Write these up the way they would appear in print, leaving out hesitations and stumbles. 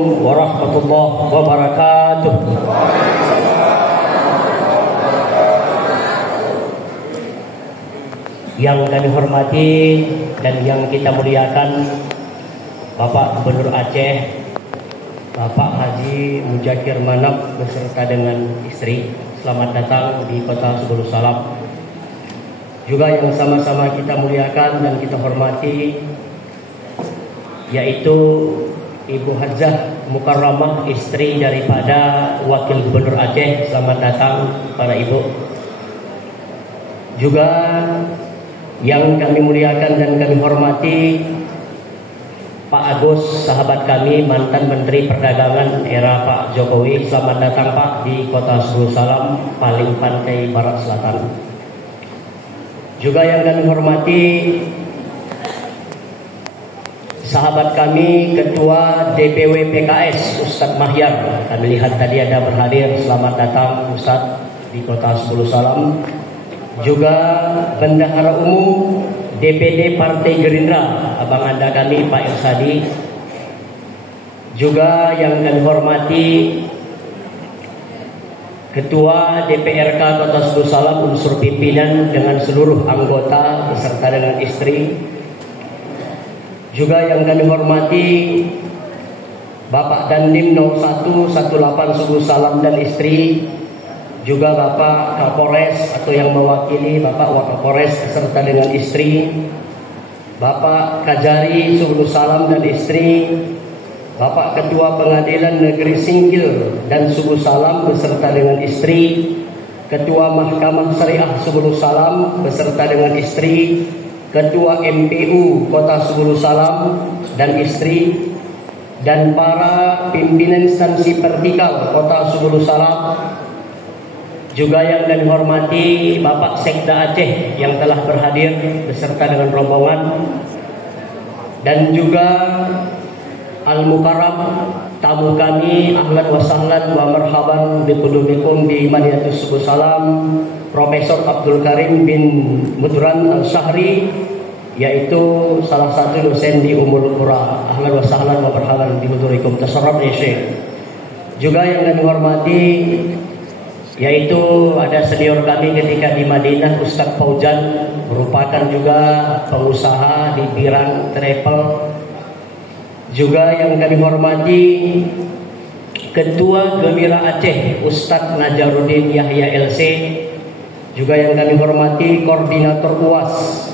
Warahmatullahi wabarakatuh. Yang kami hormati dan yang kita muliakan Bapak Gubernur Aceh, Bapak Haji Mujakir Manap beserta dengan istri, selamat datang di Kota Subulu Salam. Juga yang sama-sama kita muliakan dan kita hormati yaitu Ibu Hajah Mukarramah, istri daripada Wakil Gubernur Aceh. Selamat datang para ibu. Juga yang kami muliakan dan kami hormati Pak Agus, sahabat kami, mantan Menteri Perdagangan era Pak Jokowi. Selamat datang Pak di Kota Subulu Salam, paling pantai barat selatan. Juga yang kami hormati sahabat kami, Ketua DPW PKS Ustadz Mahyar. Kami lihat tadi ada berhadir. Selamat datang Ustadz di Kota Subulu Salam. Juga Bendahara Umum DPD Partai Gerindra, abang anda kami Pak Irsadi. Juga yang kami hormati Ketua DPRK Kota Subulu Salam unsur pimpinan dengan seluruh anggota beserta dengan istri. Juga yang kami hormati Bapak Dandim 0118 Subulu Salam dan istri. Juga Bapak Kapolres atau yang mewakili Bapak Wakapolres beserta dengan istri. Bapak Kajari Subulu Salam dan istri. Bapak Ketua Pengadilan Negeri Singgil dan Subulu Salam beserta dengan istri. Ketua Mahkamah Syariah Subulu Salam beserta dengan istri. Ketua MPU Kota Subulu Salam dan istri, dan para pimpinan instansi vertikal Kota Subulu Salam. Juga yang kami hormati Bapak Sekda Aceh yang telah berhadir beserta dengan rombongan, dan juga Al-Mukarram tamu kami, ahlan wa sahlan wa marhaban biqudumikum di Madinatus Subulu Salam, Profesor Abdul Karim bin Mudran Al-Syahri, yaitu salah satu dosen di Ummul Qura. Ahlan wa sahlan wa marhaban bi hudurikum, tasarraf ya Syekh. Juga yang kami hormati yaitu ada senior kami ketika di Madinah, Ustadz Faujan, merupakan juga pengusaha di Pirang Travel. Juga yang kami hormati Ketua Gembira Aceh, Ustadz Najaruddin Yahya LC. Juga yang kami hormati Koordinator UAS,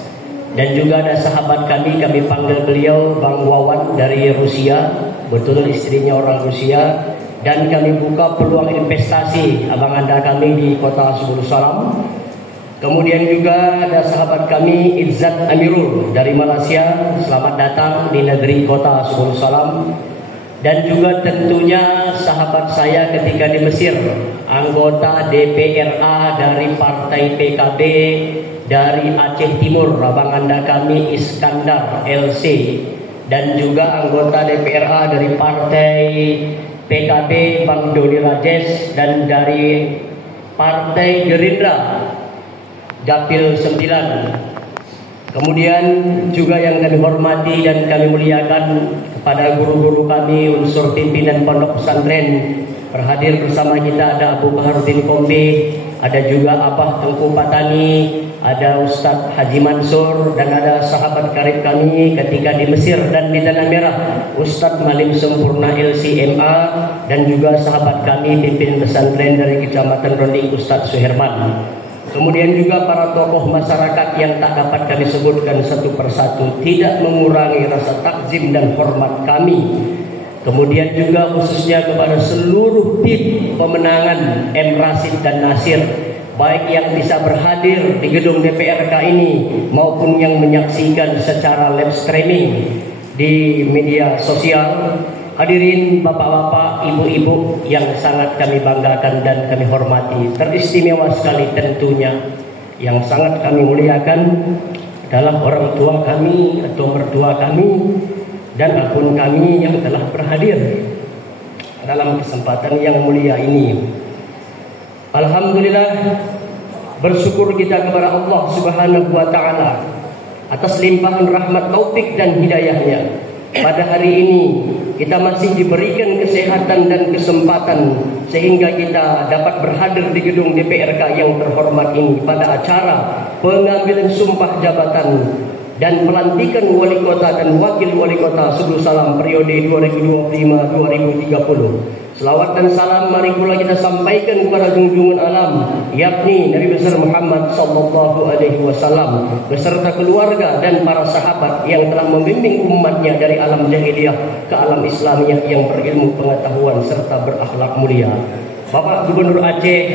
dan juga ada sahabat kami panggil beliau Bang Wawan dari Rusia, betul istrinya orang Rusia. Dan kami buka peluang investasi abang anda kami di Kota Subulu Salam. Kemudian juga ada sahabat kami Izzat Amirul dari Malaysia. Selamat datang di negeri Kota Subulu Salam. Dan juga tentunya sahabat saya ketika di Mesir, anggota DPRA dari Partai PKB dari Aceh Timur, abang anda kami Iskandar LC. Dan juga anggota DPRA dari Partai PKB Bang Doni Rajes, dan dari Partai Gerindra Dapil 9. Kemudian juga yang kami hormati dan kami muliakan kepada guru-guru kami unsur pimpinan pondok pesantren. Berhadir bersama kita ada Abu Baharudin Kombe, ada juga Abah Tengku Patani, ada Ustadz Haji Mansur, dan ada sahabat karib kami ketika di Mesir dan di Tanah Merah, Ustadz Malim Sempurna LCMA, dan juga sahabat kami pimpinan pesantren dari Kecamatan Ronding, Ustadz Suherman. Kemudian juga para tokoh masyarakat yang tak dapat kami sebutkan satu persatu, tidak mengurangi rasa takzim dan hormat kami. Kemudian juga khususnya kepada seluruh tim pemenangan M. Rasid dan Nasir, baik yang bisa berhadir di gedung DPRK ini maupun yang menyaksikan secara live streaming di media sosial. Hadirin bapak-bapak, ibu-ibu yang sangat kami banggakan dan kami hormati, teristimewa sekali tentunya. Yang sangat kami muliakan adalah orang tua kami atau mertua kami dan akun kami yang telah berhadir dalam kesempatan yang mulia ini. Alhamdulillah, bersyukur kita kepada Allah Subhanahu wa taala atas limpahan rahmat taufik dan hidayahnya. Pada hari ini kita masih diberikan kesehatan dan kesempatan sehingga kita dapat berhadir di gedung DPRK yang terhormat ini pada acara pengambilan sumpah jabatan dan pelantikan wali kota dan wakil wali kota Subul Salam periode 2025-2030. Selawat dan salam mari pula kita sampaikan kepada junjungan alam, yakni Nabi besar Muhammad sallallahu alaihi wasallam beserta keluarga dan para sahabat yang telah membimbing umatnya dari alam jahiliyah ke alam Islamiyah yang berilmu pengetahuan serta berakhlak mulia. Bapak Gubernur Aceh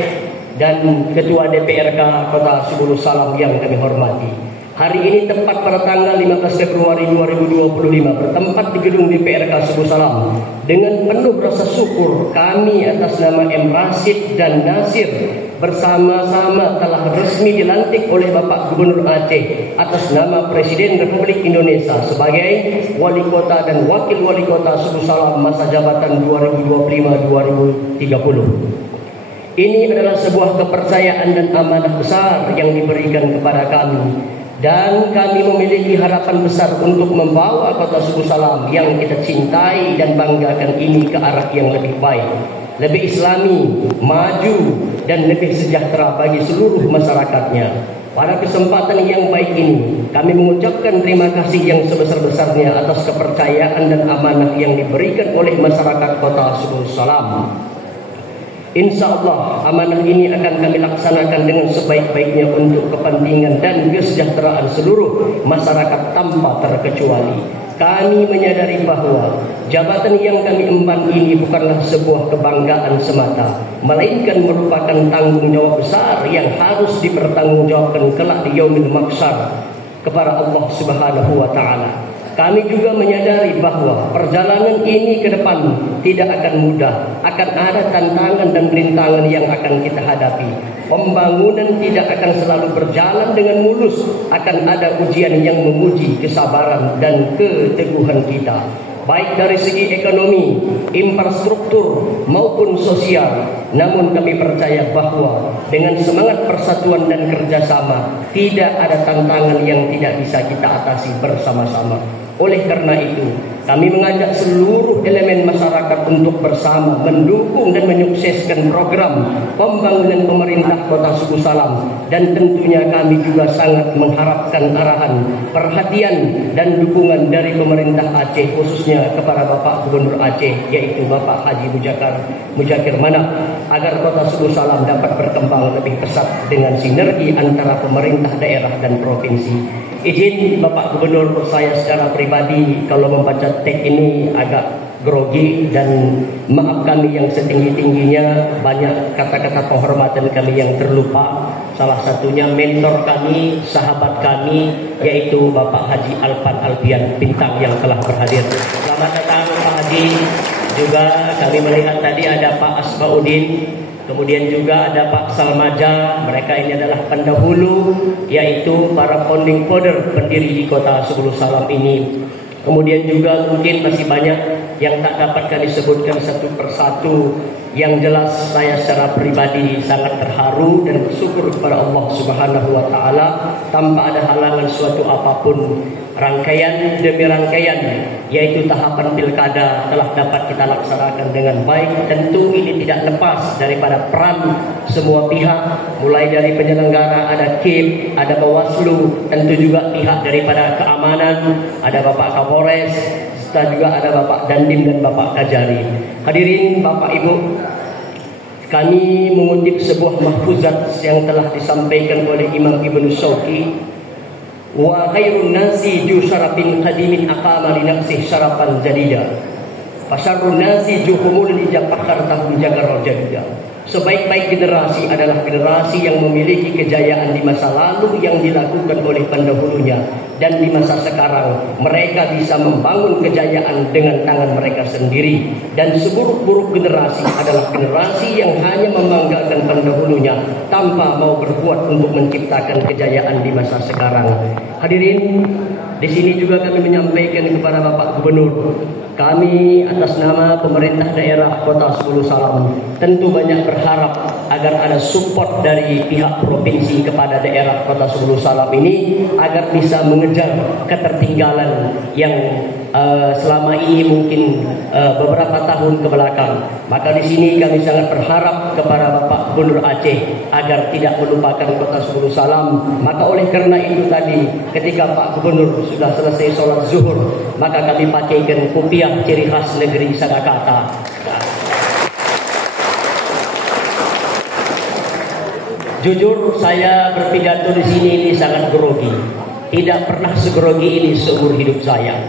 dan Ketua DPRK Kota Subul Salam yang kami hormati. Hari ini tepat pada tanggal 15 Februari 2025 bertempat di gedung DPRK Subul Salam. Dengan penuh rasa syukur kami atas nama M. Rashid dan Nasir bersama-sama telah resmi dilantik oleh Bapak Gubernur Aceh atas nama Presiden Republik Indonesia sebagai Wali Kota dan Wakil Wali Kota Subul Salam masa jabatan 2025-2030. Ini adalah sebuah kepercayaan dan amanah besar yang diberikan kepada kami. Dan kami memiliki harapan besar untuk membawa Kota Subul Salam yang kita cintai dan banggakan ini ke arah yang lebih baik, lebih islami, maju, dan lebih sejahtera bagi seluruh masyarakatnya. Pada kesempatan yang baik ini, kami mengucapkan terima kasih yang sebesar-besarnya atas kepercayaan dan amanah yang diberikan oleh masyarakat Kota Subul Salam. Insya Allah amanah ini akan kami laksanakan dengan sebaik-baiknya untuk kepentingan dan kesejahteraan seluruh masyarakat tanpa terkecuali. Kami menyadari bahwa jabatan yang kami emban ini bukanlah sebuah kebanggaan semata, melainkan merupakan tanggung jawab besar yang harus dipertanggungjawabkan kelak di yaumil mahsyar kepada Allah Subhanahu wa taala. Kami juga menyadari bahwa perjalanan ini ke depan tidak akan mudah, akan ada tantangan dan rintangan yang akan kita hadapi. Pembangunan tidak akan selalu berjalan dengan mulus, akan ada ujian yang menguji kesabaran dan keteguhan kita. Baik dari segi ekonomi, infrastruktur maupun sosial. Namun kami percaya bahwa dengan semangat persatuan dan kerjasama, tidak ada tantangan yang tidak bisa kita atasi bersama-sama. Oleh karena itu, kami mengajak seluruh elemen masyarakat untuk bersama mendukung dan menyukseskan program pembangunan pemerintah Kota Subul Salam. Dan tentunya kami juga sangat mengharapkan arahan, perhatian dan dukungan dari pemerintah Aceh, khususnya kepada Bapak Gubernur Aceh, yaitu Bapak Haji Mujakir Manaf, agar Kota Subul Salam dapat berkembang lebih pesat dengan sinergi antara pemerintah daerah dan provinsi. Izin Bapak Gubernur, saya secara pribadi kalau membaca teks ini agak grogi dan maaf kami yang setinggi-tingginya, banyak kata-kata penghormatan kami yang terlupa. Salah satunya mentor kami, sahabat kami, yaitu Bapak Haji Alpan Alpian Bintang yang telah berhadir. Selamat datang Pak Haji. Juga kami melihat tadi ada Pak Asbaudin, kemudian juga ada Pak Salmaja. Mereka ini adalah pendahulu, yaitu para founding father pendiri di Kota Subul Salam ini. Kemudian juga mungkin masih banyak yang tak dapat kami sebutkan satu persatu. Yang jelas saya secara pribadi sangat terharu dan bersyukur kepada Allah Subhanahu wa taala tanpa ada halangan suatu apapun. Rangkaian demi rangkaian, yaitu tahapan pilkada telah dapat kita laksanakan dengan baik. Tentu ini tidak lepas daripada peran semua pihak, mulai dari penyelenggara, ada KIP, ada Bawaslu, tentu juga pihak daripada keamanan, ada Bapak Kapolres, serta juga ada Bapak Dandim dan Bapak Kajari. Hadirin Bapak Ibu, kami mengutip sebuah mahfuzat yang telah disampaikan oleh Imam Ibnu Syauqi. Wa khairun nasi ju syarafin qadimin aqama li nafsihi syarafan jadida. Fasyarrun nasi juhumul ijafakar tahun jagar jadida. Sebaik-baik generasi adalah generasi yang memiliki kejayaan di masa lalu yang dilakukan oleh pendahulunya, dan di masa sekarang mereka bisa membangun kejayaan dengan tangan mereka sendiri. Dan seburuk-buruk generasi adalah generasi yang hanya membanggakan pendahulunya tanpa mau berbuat untuk menciptakan kejayaan di masa sekarang. Hadirin, di sini juga kami menyampaikan kepada Bapak Gubernur, kami atas nama pemerintah daerah Kota Subul Salam tentu banyak berharap agar ada support dari pihak provinsi kepada daerah Kota Subul Salam ini agar bisa mengejar ketertinggalan yang selama ini mungkin beberapa tahun ke belakang. Maka di sini kami sangat berharap kepada Bapak Gubernur Aceh agar tidak melupakan Kota Sepuluh Salam. Maka oleh karena itu tadi ketika Pak Gubernur sudah selesai sholat zuhur, maka kami pakaikan kopiah ciri khas negeri Sadakata. Jujur saya berpidato di sini ini sangat grogi. Tidak pernah segrogi ini seumur hidup saya.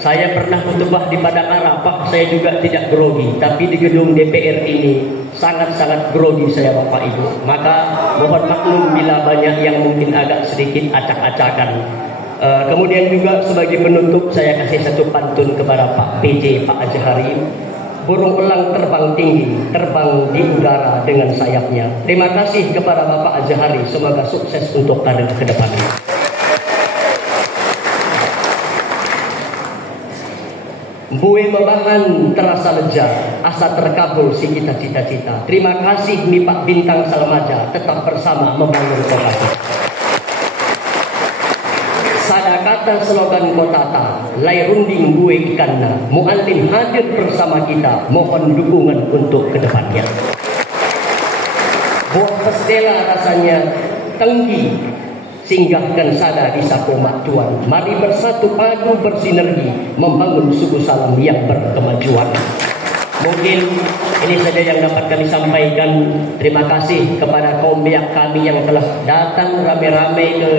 Saya pernah khutbah di Padang Arafah, saya juga tidak grogi. Tapi di gedung DPR ini sangat-sangat grogi saya Bapak Ibu. Maka mohon maklum bila banyak yang mungkin agak sedikit acak-acakan. Kemudian juga sebagai penutup saya kasih satu pantun kepada Pak PJ, Pak Azhari. Burung elang terbang tinggi, terbang di udara dengan sayapnya. Terima kasih kepada Bapak Azhari, semoga sukses untuk karir ke depannya. Bue mebahan terasa lega, asa terkabul si cita-cita. Terima kasih nih Pak Bintang Salmaja, tetap bersama membangun kota. Sadakata slogan kotata, lay runding bue ikanna, muallim hadir bersama kita, mohon dukungan untuk kedepannya. Buah pestela rasanya tenggi, singgahkan sada di Sako Makcuan. Mari bersatu padu bersinergi, membangun Suku Salam yang berkemajuan. Mungkin ini saja yang dapat kami sampaikan. Terima kasih kepada kaum pihak kami yang telah datang rame-rame ke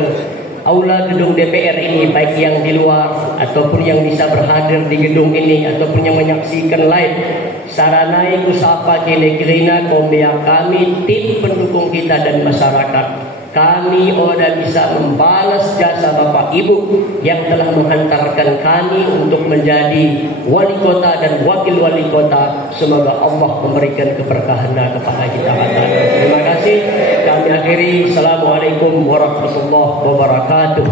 aula gedung DPR ini, baik yang di luar ataupun yang bisa berhadir di gedung ini ataupun yang menyaksikan live. Saranai usapa kile-kilina kombiak kami, tim pendukung kita dan masyarakat. Kami sudah bisa membalas jasa Bapak Ibu yang telah menghantarkan kami untuk menjadi wali kota dan wakil wali kota. Semoga Allah memberikan keberkahan kepada kita. Terima kasih. Kami akhiri. Assalamualaikum warahmatullahi wabarakatuh.